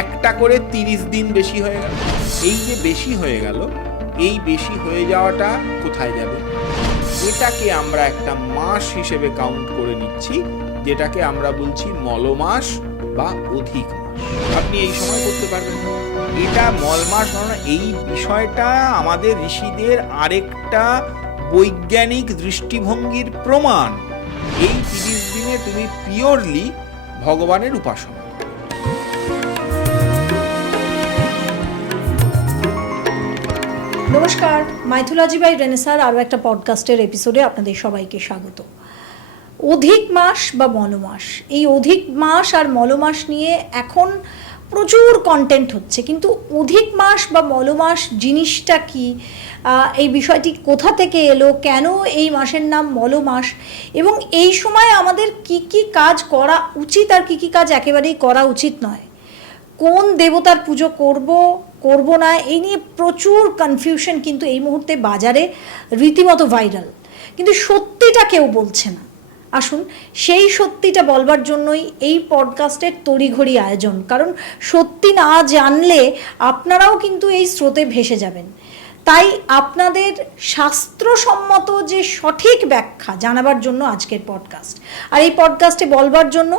একটা করে 30 দিন বেশি হয়ে গেল। এই যে বেশি হয়ে গেল, এই বেশি হয়ে যাওয়াটা কোথায় যাবে? এটাকে আমরা একটা মাস হিসেবে কাউন্ট করে নিচ্ছি, যেটাকে আমরা বলছি মলমাস বা অধিক মাস। আপনি এই সময় করতে পারবেন না। এটা মলমাস গণনা, এই বিষয়টা আমাদের ঋষিদের আরেকটা বৈজ্ঞানিক দৃষ্টিভঙ্গির প্রমাণ। এই 30 দিনে তুমি পিওরলি ভগবানের উপাসনা। নমস্কার, মাইথোলজি বাই রেনেসার আরও একটা পডকাস্টের এপিসোডে আপনাদের সবাইকে স্বাগত। অধিক মাস বা মলমাস, এই অধিক মাস আর মলমাস নিয়ে এখন প্রচুর কন্টেন্ট হচ্ছে, কিন্তু অধিক মাস বা মলমাস জিনিসটা কি, এই বিষয়টি কোথা থেকে এলো, কেন এই মাসের নাম মলমাস, এবং এই সময় আমাদের কি কি কাজ করা উচিত আর কি কি কাজ একেবারেই করা উচিত নয়, কোন দেবতার পুজো করব না, এই নিয়ে প্রচুর কনফিউশন কিন্তু এই মুহূর্তে বাজারে রীতিমতো ভাইরাল, কিন্তু সত্যিটা কেউ বলছে না। আসুন সেই সত্যিটা বলবার জন্যই এই পডকাস্টের তড়িঘড়ি আয়োজন, কারণ সত্যি না জানলে আপনারাও কিন্তু এই স্রোতে ভেসে যাবেন। তাই আপনাদের শাস্ত্রসম্মত যে সঠিক ব্যাখ্যা জানাবার জন্য আজকের পডকাস্ট। আর এই পডকাস্টে বলবার জন্য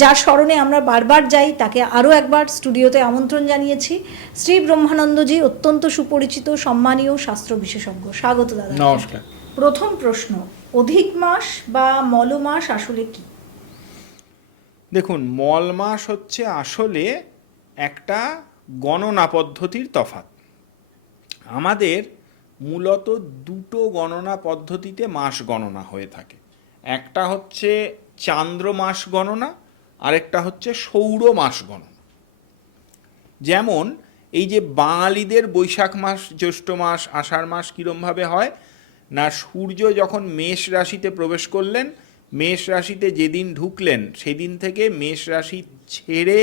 যার স্মরণে আমরা বারবার যাই, তাকে আরও একবার স্টুডিওতে আমন্ত্রণ জানিয়েছি। শ্রী ব্রহ্মানন্দজি, অত্যন্ত সুপরিচিত সম্মানীয় শাস্ত্র বিশেষজ্ঞ। স্বাগত দাদা। নমস্কার। প্রথম প্রশ্ন, অধিক মাস বা মলমাস আসলে কি? দেখুন, মল মাস হচ্ছে আসলে একটা গণনা পদ্ধতির তফাৎ। আমাদের মূলত দুটো গণনা পদ্ধতিতে মাস গণনা হয়ে থাকে। একটা হচ্ছে চান্দ্র মাস গণনা, আরেকটা হচ্ছে সৌর মাস গণনা। যেমন এই যে বাঙালিদের বৈশাখ মাস, জ্যৈষ্ঠ মাস, আষাঢ় মাস কীরমভাবে হয় না, সূর্য যখন মেষ রাশিতে প্রবেশ করলেন, মেষ রাশিতে যেদিন ঢুকলেন সেদিন থেকে মেষ রাশি ছেড়ে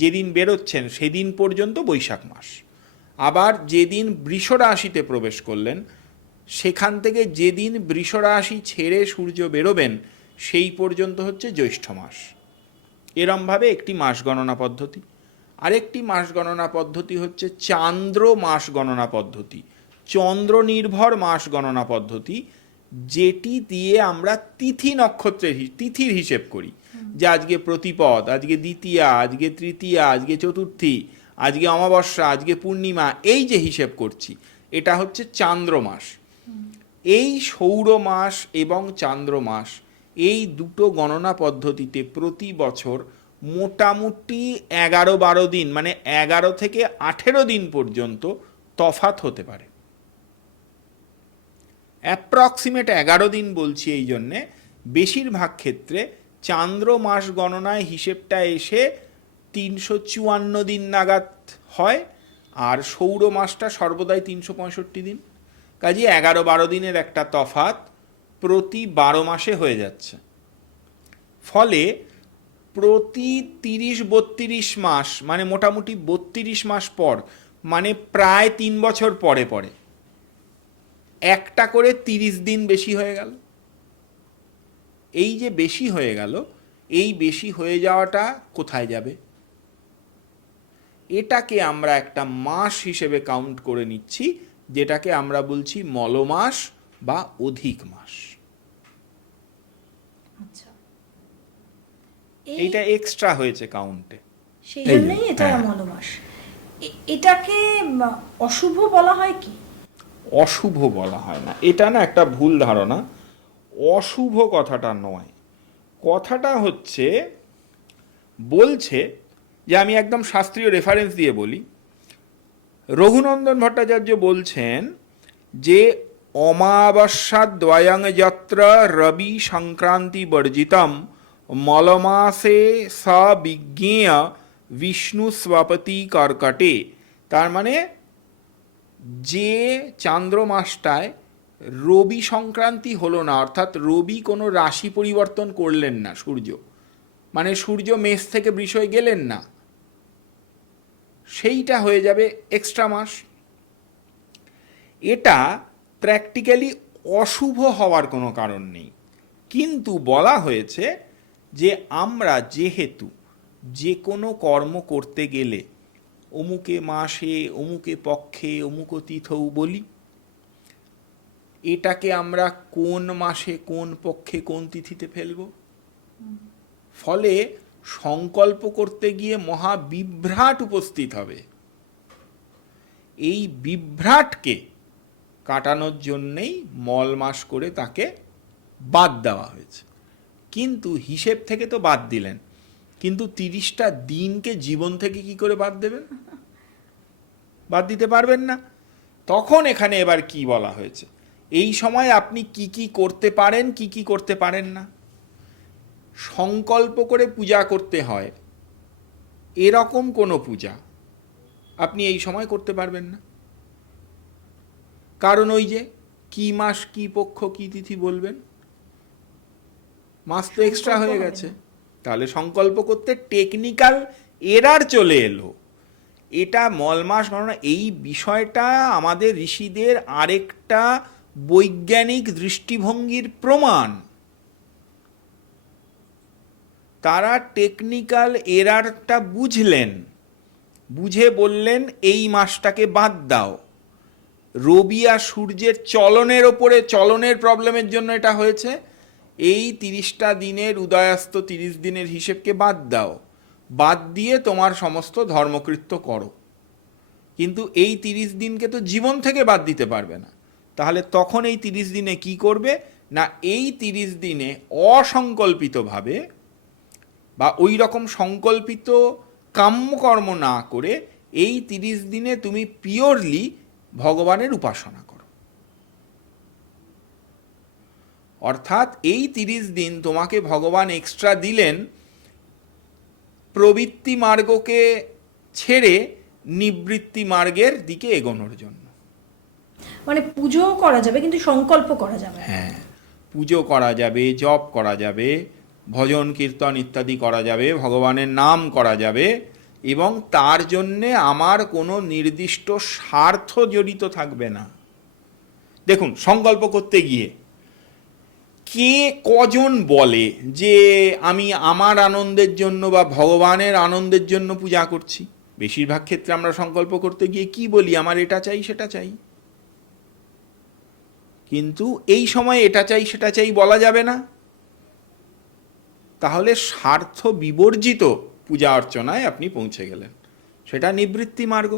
যেদিন বেরোচ্ছেন সেদিন পর্যন্ত বৈশাখ মাস। আবার যেদিন বৃষ রাশিতে প্রবেশ করলেন সেখান থেকে যেদিন বৃষ রাশি ছেড়ে সূর্য বেরোবেন সেই পর্যন্ত হচ্ছে জ্যৈষ্ঠ মাস। এরমভাবে একটি মাস গণনা পদ্ধতি। আরেকটি মাস গণনা পদ্ধতি হচ্ছে চান্দ্র মাস গণনা পদ্ধতি, চন্দ্র নির্ভর মাস গণনা পদ্ধতি, যেটি দিয়ে আমরা তিথি নক্ষত্রের তিথির হিসেব করি, যে আজকে প্রতিপদ, আজকে দ্বিতীয়া, আজকে তৃতীয়া, আজকে চতুর্থী, আজকে অমাবস্যা, আজকে পূর্ণিমা, এই যে হিসেব করছি এটা হচ্ছে চান্দ্র মাস। এই সৌর মাস এবং চান্দ্র মাস, এই দুটো গণনা পদ্ধতিতে প্রতি বছর মোটামুটি 11-12 দিন, মানে 11 থেকে 18 দিন পর্যন্ত তফাৎ হতে পারে। অ্যাপ্রক্সিমেট 11 দিন বলছি এই জন্যে, বেশিরভাগ ক্ষেত্রে চান্দ্র মাস গণনায় হিসেবটা এসে 354 দিন নাগাদ হয়, আর সৌর মাসটা সর্বদাই 365 দিন। কাজে 11-12 দিনের একটা তফাৎ প্রতি 12 মাসে হয়ে যাচ্ছে। ফলে প্রতি 30-32 মাস, মানে মোটামুটি 32 মাস পর, মানে প্রায় 3 বছর পরে পরে একটা করে 30 দিন বেশি হয়ে গেল। এই যে বেশি হয়ে গেল, এই বেশি হয়ে যাওয়াটা কোথায় যাবে? এটাকে আমরা একটা মাস হিসেবে কাউন্ট করে নিচ্ছি, যেটাকে আমরা বলছি মলমাস বা অধিক মাস। আচ্ছা, এইটা এক্সট্রা হয়েছে কাউন্টে, সেই জন্যই এটা মলমাস। এটাকে অশুভ বলা হয় কি? অশুভ বলা হয় না, এটা না একটা ভুল ধারণা। অশুভ কথাটা নয়, কথাটা হচ্ছে, বলছে যে, আমি একদম শাস্ত্রীয় রেফারেন্স দিয়ে বলি, রঘুনন্দন ভট্টাচার্য বলছেন যে অমাবস্যাদ্বয়ং যত্র রবি সংক্রান্তি বর্জিতম মলমাসে স বিজ্ঞেয় বিষ্ণু স্বপতি কর্কটে। তার মানে যে চান্দ্র মাসটায় রবি সংক্রান্তি হলো না, অর্থাৎ রবি কোনো রাশি পরিবর্তন করলেন না, সূর্য, মানে সূর্য মেষ থেকে বৃষয়ে গেলেন না, সেইটা হয়ে যাবে এক্সট্রা মাস। এটা প্র্যাকটিক্যালি অশুভ হওয়ার কোনো কারণ নেই, কিন্তু বলা হয়েছে যে আমরা যেহেতু যে কোনো কর্ম করতে গেলে অমুকে মাসে, অমুকে পক্ষে, অমুক তিথৌ বলি। এটাকে আমরা কোন মাসে, কোন পক্ষে, কোন তিথিতে ফেলব? ফলে সংকল্প করতে গিয়ে মহা বিভ্রাট উপস্থিত হবে। এই বিভ্রাটকে কাটানোর জন্যেই মল মাস করে তাকে বাদ দেওয়া হয়েছে। কিন্তু হিসেব থেকে তো বাদ দিলেন, কিন্তু 30টা দিনকে জীবন থেকে কি করে বাদ দেবেন? বাদ দিতে পারবেন না। তখন এখানে এবার কি বলা হয়েছে, এই সময় আপনি কি কি করতে পারেন, কি কি করতে পারেন না। সংকল্প করে পূজা করতে হয় এরকম কোনো পূজা আপনি এই সময় করতে পারবেন না। কারণ ওই যে কি মাস, কি পক্ষ, কি তিথি বলবেন, মাস তো এক্সট্রা হয়ে গেছে। তাহলে সংকল্প করতে টেকনিক্যাল এরার চলে এলো। এটা মল মাস গণনা, এই বিষয়টা আমাদের ঋষিদের আরেকটা বৈজ্ঞানিক দৃষ্টিভঙ্গির প্রমাণ। তারা টেকনিক্যাল এরারটা বুঝলেন, বুঝে বললেন এই মাসটাকে বাদ দাও। রবি আর সূর্যের চলনের ওপরে, চলনের প্রবলেমের জন্য এটা হয়েছে। এই 30টা দিনের উদয়াস্ত 30 দিনের হিসেবকে বাদ দাও, বাদ দিয়ে তোমার সমস্ত ধর্মকৃত্য করো। কিন্তু এই 30 দিনকে তো জীবন থেকে বাদ দিতে পারবে না। তাহলে তখন এই 30 দিনে কি করবে না, এই 30 দিনে অসংকল্পিতভাবে বা ওই রকম সংকল্পিত কাম্যকর্ম না করে এই 30 দিনে তুমি পিওরলি ভগবানের উপাসনা করো। অর্থাৎ এই 30 দিন তোমাকে ভগবান এক্সট্রা দিলেন প্রবৃত্তি মার্গকে ছেড়ে নিবৃত্তি মার্গের দিকে এগোনোর জন্য। মানে পুজো করা যাবে কিন্তু সংকল্প করা যাবে। হ্যাঁ, পুজো করা যাবে, জপ করা যাবে, ভজন কীর্তন ইত্যাদি করা যাবে, ভগবানের নাম করা যাবে, এবং তার জন্যে আমার কোনো নির্দিষ্ট স্বার্থ জড়িত থাকবে না। দেখুন, সংকল্প করতে গিয়ে কে কজন বলে যে আমি আমার আনন্দের জন্য বা ভগবানের আনন্দের জন্য পূজা করছি? বেশিরভাগ ক্ষেত্রে আমরা সংকল্প করতে গিয়ে কি বলি, আমার এটা চাই সেটা চাই। কিন্তু এই সময় এটা চাই সেটা চাই বলা যাবে না। তাহলে স্বার্থ বিবর্জিত পূজা অর্চনায় আপনি পৌঁছে গেলেন, সেটা নিবৃত্তি মার্গ।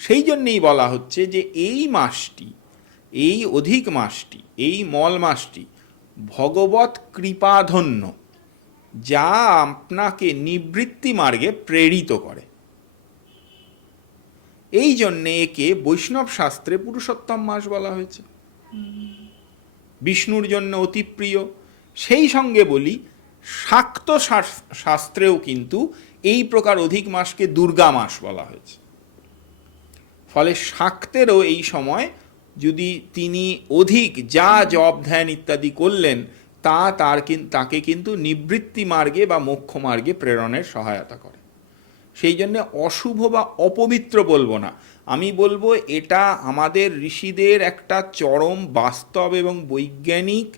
সেই জন্যেই বলা হচ্ছে যে এই মাসটি, এই অধিক মাসটি, এই মল মাসটি ভগবৎ কৃপাধন্য, যা আপনাকে নিবৃত্তি মার্গে প্রেরিত করে। এই জন্যে একে বৈষ্ণব শাস্ত্রে পুরুষোত্তম মাস বলা হয়েছে, বিষ্ণুর জন্য অতি প্রিয়। সেই সঙ্গে বলি, শাক্ত শাস্ত্রেও কিন্তু এই প্রকার অধিক মাসকে দুর্গা মাস বলা হয়েছে। ফলে শাক্তেরও এই সময় যদি তিনি অধিক যা জপ ধ্যান ইত্যাদি করলেন, তাকে কিন্তু নিবৃত্তি মার্গে বা মোক্ষ মার্গে প্রেরণের সহায়তা করে। সেই জন্য অশুভ বা অপবিত্র বলবো না, আমি বলবো এটা আমাদের ঋষিদের একটা চরম বাস্তব এবং বৈজ্ঞানিক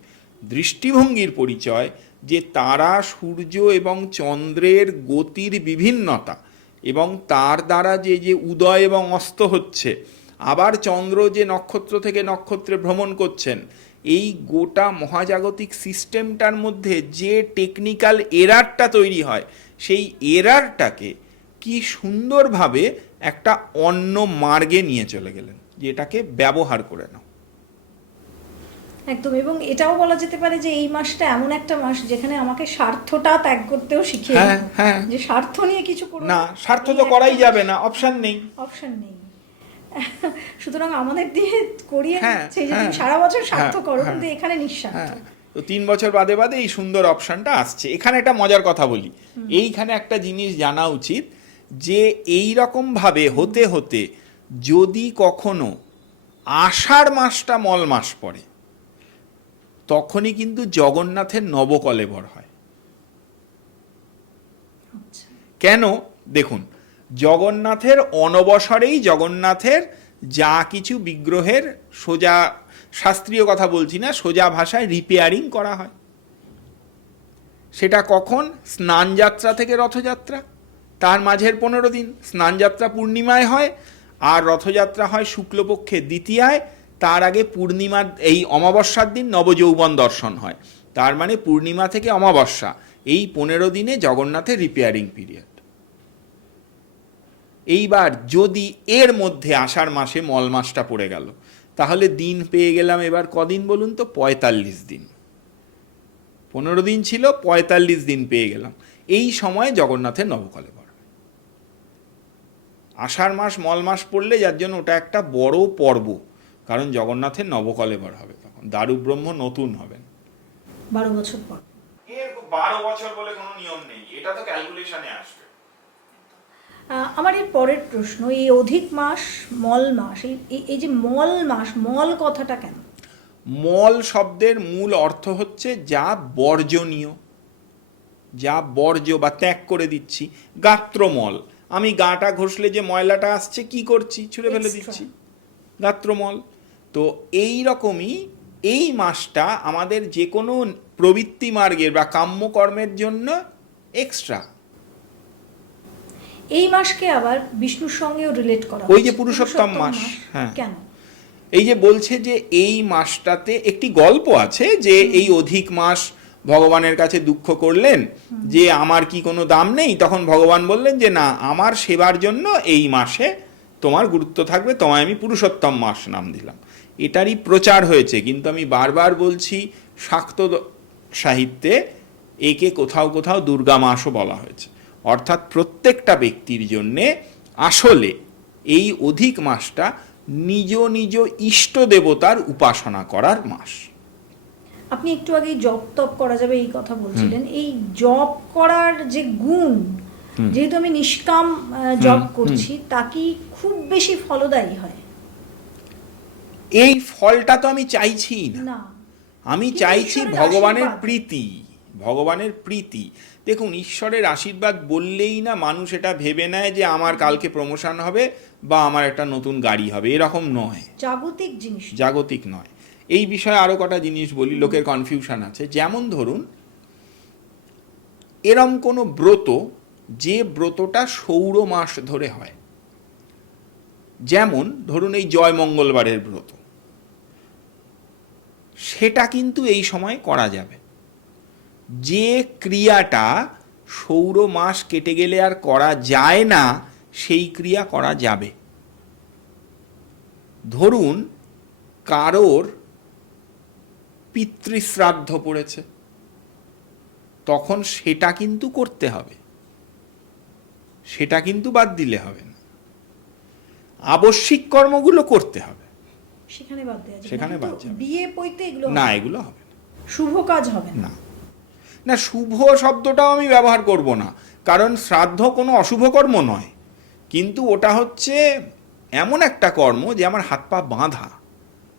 দৃষ্টিভঙ্গির পরিচয়, যে তারা সূর্য এবং চন্দ্রের গতির বিভিন্নতা এবং তার দ্বারা যে যে উদয় এবং অস্ত হচ্ছে, আবার চন্দ্র যে নক্ষত্র থেকে নক্ষত্রে ভ্রমণ করছেন, এই গোটা মহাজাগতিক সিস্টেমটার মধ্যে যে টেকনিক্যাল এরারটা তৈরি হয়, সেই এরারটাকে কি সুন্দরভাবে একটা অন্য মার্গে নিয়ে চলে গেলেন, যেটাকে ব্যবহার করে নাও। একদম। এবং এটাও বলা যেতে পারে যে এই মাসটা এমন একটা মাস যেখানে আমাকে স্বার্থটা ত্যাগ করতেও শিখিয়ে হ্যাঁ, হ্যাঁ। যে স্বার্থ নিয়ে কিছু করব না, স্বার্থ তো করাই যাবে না, অপশন নেই। অপশন নেই। সুতরাং আমাদের দিয়ে করিয়ে নিচ্ছে যে তুমি হ্যাঁ, সারা বছর স্বার্থ হ্যাঁ, করো, হ্যাঁ, কিন্তু এখানে নিঃস্বার্থ। হ্যাঁ, তো 3 বছর বাদে বাদে এই সুন্দর অপশনটা আসছে। এখানে একটা মজার কথা বলি, এইখানে একটা জিনিস জানা উচিত, যে এই রকম ভাবে হতে হতে যদি কখনো আষাঢ় মাসটা মল মাস পড়ে, তখনই কিন্তু জগন্নাথের নবকলেবর হয়। আচ্ছা। কেন? দেখুন, জগন্নাথের অনবসরেই জগন্নাথের যা কিছু বিগ্রহের, সোজা শাস্ত্রীয় কথা বলছি না, সোজা ভাষায় রিপেয়ারিং করা হয়। সেটা কখন? স্নানযাত্রা থেকে রথযাত্রা, তার মাঝের 15 দিন। স্নানযাত্রা পূর্ণিমায় হয়, আর রথযাত্রা হয় শুক্লপক্ষের দ্বিতীয়ায়। তার আগে পূর্ণিমার এই অমাবস্যার দিন নবযৌবন দর্শন হয়। তার মানে পূর্ণিমা থেকে অমাবস্যা, এই 15 দিনে জগন্নাথের রিপেয়ারিং পিরিয়ড। এইবার যদি এর মধ্যে আষাঢ় মাসে মল মাসটা পড়ে গেল, তাহলে দিন পেয়ে গেলাম এবার কদিন বলুন তো? 45 দিন। 15 দিন ছিল, 45 দিন পেয়ে গেলাম। এই সময়ে জগন্নাথের নবকলেবর। আষাঢ় মাস মল মাস পড়লে, যার জন্য ওটা একটা বড় পর্ব, কারণ জগন্নাথের নবকলেবর হবে তখন, দারুব্রহ্ম নতুন হবেন 12 বছর পর। 12 বছর বলে কোনো নিয়ম নেই, এটা তো ক্যালকুলেশনে আসবে। আমার এর পরের প্রশ্ন, এই অধিক মাস মল মাস, এই যে মল মাস, মল কথাটা কেন? মল শব্দের মূল অর্থ হচ্ছে যা বর্জনীয়, যা বর্জ্য বা ত্যাগ করে দিচ্ছি। গাত্রমল, আমি গাটা ঘষলে যে ময়লাটা আসছে, কি করছি? ছুঁড়ে ফেলে দিচ্ছি, গাত্রমল। তো এই রকমই এই মাসটা আমাদের যে কোনো প্রবৃত্তি মার্গের বা কাম্যকর্মের জন্য এক্সট্রা। এই মাসকে আবার বিষ্ণুর সঙ্গেও রিলেট করা ওই যে পুরুষোত্তম মাস, হ্যাঁ। কেন? এই যে বলছে যে এই মাসটাতে একটি গল্প আছে, যে এই অধিক মাস ভগবানের কাছে দুঃখ করলেন যে আমার কি কোনো দাম নেই, তখন ভগবান বললেন যে না, আমার সেবার জন্য এই মাসে তোমার গুরুত্ব থাকবে, তোমায় আমি পুরুষোত্তম মাস নাম দিলাম। এটারই প্রচার হয়েছে, কিন্তু আমি বারবার বলছি, শাক্ত সাহিত্যে একে কোথাও কোথাও দুর্গা মাসও বলা হয়েছে। অর্থাৎ প্রত্যেকটা ব্যক্তির জন্যে আসলে এই অধিক মাসটা নিজ নিজ ইষ্ট দেবতার উপাসনা করার মাস। আপনি একটু আগে জপ তপ করা যাবে এই কথা বলছিলেন, এই জপ করার যে গুণ, যেহেতু আমি নিষ্কাম জপ করছি, তা কি খুব বেশি ফলদায়ী হয়? এই ফলটা তো আমি চাইছি না, আমি কিন্তু চাইছি ঈশ্বরের ভগবানের আশীর্বাদ। প্রীতি, ভগবানের প্রীতি। দেখুন, ঈশ্বরের আশীর্বাদ বললেই না মানুষ এটা ভেবে নেয় যে আমার কালকে প্রমোশন হবে বা আমার একটা নতুন গাড়ি হবে, এরকম নয়। জাগতিক জিনিস, জাগতিক নয়। এই বিষয়ে আরো কটা জিনিস বলি, লোকের কনফিউশন আছে। যেমন ধরুন, এরম কোনো ব্রত, যে ব্রতটা সৌর মাস ধরে হয়, যেমন ধরুন এই জয় মঙ্গলবারের ব্রত, সেটা কিন্তু এই সময় করা যাবে। যে ক্রিয়াটা সৌর মাস কেটে গেলে আর করা যায় না, সেই ক্রিয়া করা যাবে। ধরুন কারোর পিতৃশ্রাদ্ধ পড়েছে, তখন সেটা কিন্তু করতে হবে, সেটা কিন্তু বাদ দিলে হবে না। আবশ্যিক কর্মগুলো করতে হবে, সেখানে বাদ দেওয়া যাবে, সেখানে বাদ যাবে। বিয়ে পৈতে এগুলো না, এগুলো হবে না। শুভ কাজ হবে না। না, না, শুভ শব্দটাও আমি ব্যবহার করব না, কারণ শ্রাদ্ধ কোনো অশুভ কর্ম নয়, কিন্তু ওটা হচ্ছে এমন একটা কর্ম যে আমার হাত পা বাঁধা,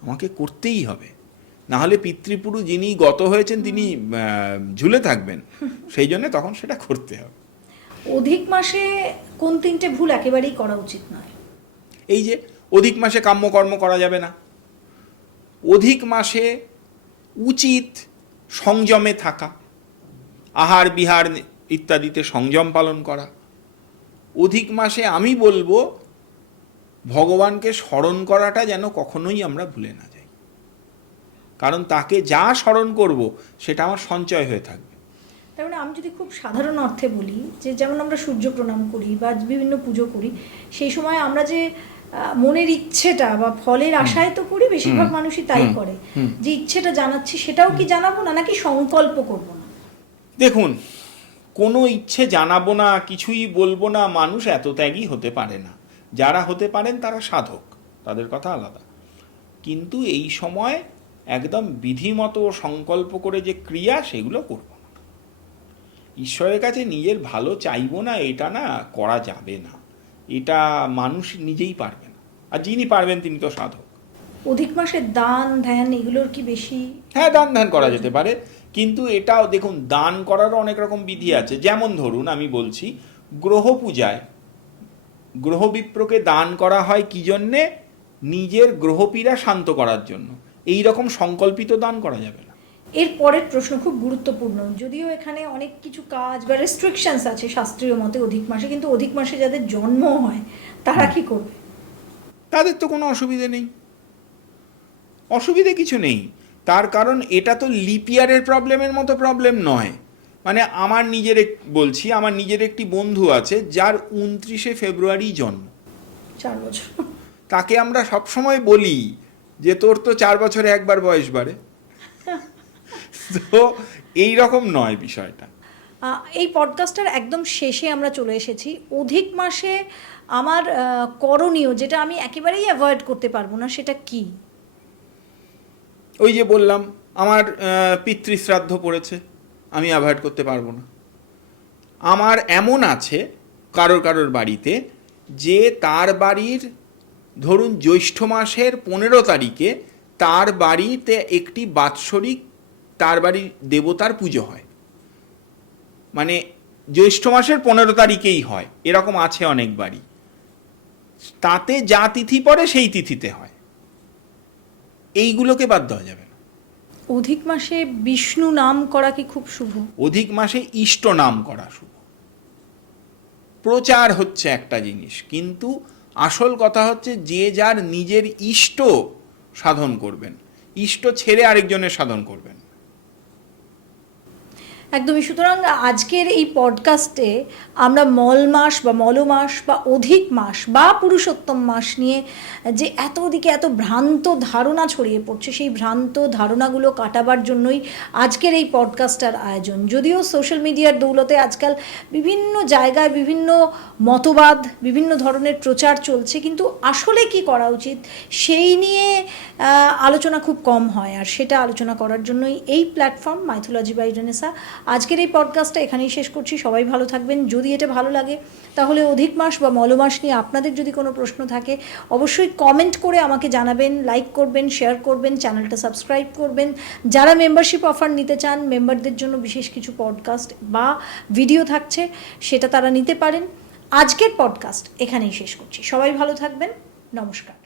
আমাকে করতেই হবে, না হলে পিতৃপুরু যিনি গত হয়েছেন তিনি ঝুলে থাকবেন, সেই জন্য তখন সেটা করতে হবে। অধিক মাসে কোন 3টে ভুল একেবারেই করা উচিত নয়? এই যে অধিক মাসে কাম্যকর্ম করা যাবে না, অধিক মাসে উচিত সংযমে থাকা, আহার বিহার ইত্যাদিতে সংযম পালন করা। অধিক মাসে আমি বলবো ভগবানকে স্মরণ করাটা যেন কখনোই আমরা ভুলে না যাই, কারণ তাকে যা স্মরণ করব সেটা আমার সঞ্চয় হয়ে থাকবে। তার মানে আমি যদি খুব সাধারণ অর্থে বলি, যে যেমন আমরা সূর্য প্রণাম করি বা বিভিন্ন পুজো করি, সেই সময় আমরা যে মনের ইচ্ছেটা বা ফলের আশায় তো করি, বেশিরভাগ মানুষই তাই করে, যে ইচ্ছেটা জানাচ্ছি সেটাও কি জানাবো না, নাকি সংকল্প করব না? দেখুন, কোনো ইচ্ছে জানাবো না, কিছুই বলবো না, মানুষ এত ত্যাগী হতে পারে না। যারা হতে পারেন তারা সাধক, তাদের কথা আলাদা। কিন্তু এই সময় একদম বিধিমতো সংকল্প করে যে ক্রিয়া, সেগুলো করব না। ঈশ্বরের কাছে নিজের ভালো চাইবো না, এটা না করা যাবে না, এটা মানুষ নিজেই পারবে না। আর যিনি পারবেন তিনি তো সাধক। অধিক মাসে দান ধ্যান এগুলোর কি বেশি? হ্যাঁ, দান ধ্যান করা যেতে পারে, কিন্তু এটাও দেখুন, দান করারও অনেক রকম বিধি আছে। যেমন ধরুন আমি বলছি, গ্রহ পূজায় গ্রহবিপ্রকে দান করা হয় কি জন্যে? নিজের গ্রহপীড়া শান্ত করার জন্য। এই রকম সংকল্পিত দান করা যাবে না। এর পরের প্রশ্ন খুব গুরুত্বপূর্ণ, যদিও এখানে অনেক কিছু কাজ বা রেস্ট্রিকশনস আছে শাস্ত্রীয় মতে অধিক মাসে, কিন্তু অধিক মাসে যাদের জন্ম হয় তারা কি করবে? তাদের তো কোনো অসুবিধে নেই, অসুবিধে কিছু নেই। তার কারণ এটা তো লিপিয়ারের প্রবলেমের মতো প্রবলেম নয়। মানে আমার বলছি, আমার নিজের একটি বন্ধু আছে যার 29শে ফেব্রুয়ারি জন্ম। 4 বছর। তাকে আমরা সবসময় বলি যে তোর তো 4 বছরে একবার বয়স বাড়ে। তো এই রকম নয় বিষয়টা। এই পডকাস্টের একদম শেষে আমরা চলে এসেছি। অধিক মাসে আমার করণীয়, যেটা আমি একেবারেই অ্যাভয়েড করতে পারবো না, সেটা কি? ওই যে বললাম, আমার পিতৃশ্রাদ্ধ পড়েছে, আমি অ্যাভয়েড করতে পারবো না। আমার এমন আছে কারোর বাড়িতে যে তার বাড়ির ধরুন জ্যৈষ্ঠ মাসের 15 তারিখে তার বাড়িতে একটি বাৎসরিক তার বাড়ির দেবতার পুজো হয়, মানে জ্যৈষ্ঠ মাসের 15 তারিখেই হয়, এরকম আছে অনেক বাড়ি। তাতে যা তিথি পড়ে সেই তিথিতে হয়, এইগুলোকে বাদ দেওয়া যাবে না। অধিক মাসে বিষ্ণু নাম করা কি খুব শুভ? অধিক মাসে ইষ্ট নাম করা শুভ। প্রচার হচ্ছে একটা জিনিস, কিন্তু আসল কথা হচ্ছে যে যার নিজের ইষ্ট সাধন করবেন, ইষ্ট ছেড়ে আরেকজনের সাধন করবেন। একদমই। সুতরাং আজকের এই পডকাস্টে আমরা মল মাস বা মলমাস বা অধিক মাস বা পুরুষোত্তম মাস নিয়ে যে ওদিকে এত ভ্রান্ত ধারণা ছড়িয়ে পড়ছে, সেই ভ্রান্ত ধারণাগুলো কাটাবার জন্যই আজকের এই পডকাস্টার আয়োজন। যদিও সোশ্যাল মিডিয়ার দৌলতে আজকাল বিভিন্ন জায়গায় বিভিন্ন মতবাদ, বিভিন্ন ধরনের প্রচার চলছে, কিন্তু আসলে কি করা উচিত সেই নিয়ে আলোচনা খুব কম হয়, আর সেটা আলোচনা করার জন্যই এই প্ল্যাটফর্ম মাইথোলজি বাই রেনেসা। আজকের এই পডকাস্টটা এখানেই শেষ করছি। সবাই ভালো থাকবেন। যদি এটা ভালো লাগে তাহলে অধিক মাস বা মলমাস নিয়ে আপনাদের যদি কোনো প্রশ্ন থাকে অবশ্যই কমেন্ট করে আমাকে জানাবেন, লাইক করবেন, শেয়ার করবেন, চ্যানেলটা সাবস্ক্রাইব করবেন। যারা মেম্বারশিপ অফার নিতে চান, মেম্বারদের জন্য বিশেষ কিছু পডকাস্ট বা ভিডিও থাকছে, সেটা তারা নিতে পারেন। আজকের পডকাস্ট এখানেই শেষ করছি। সবাই ভালো থাকবেন। নমস্কার।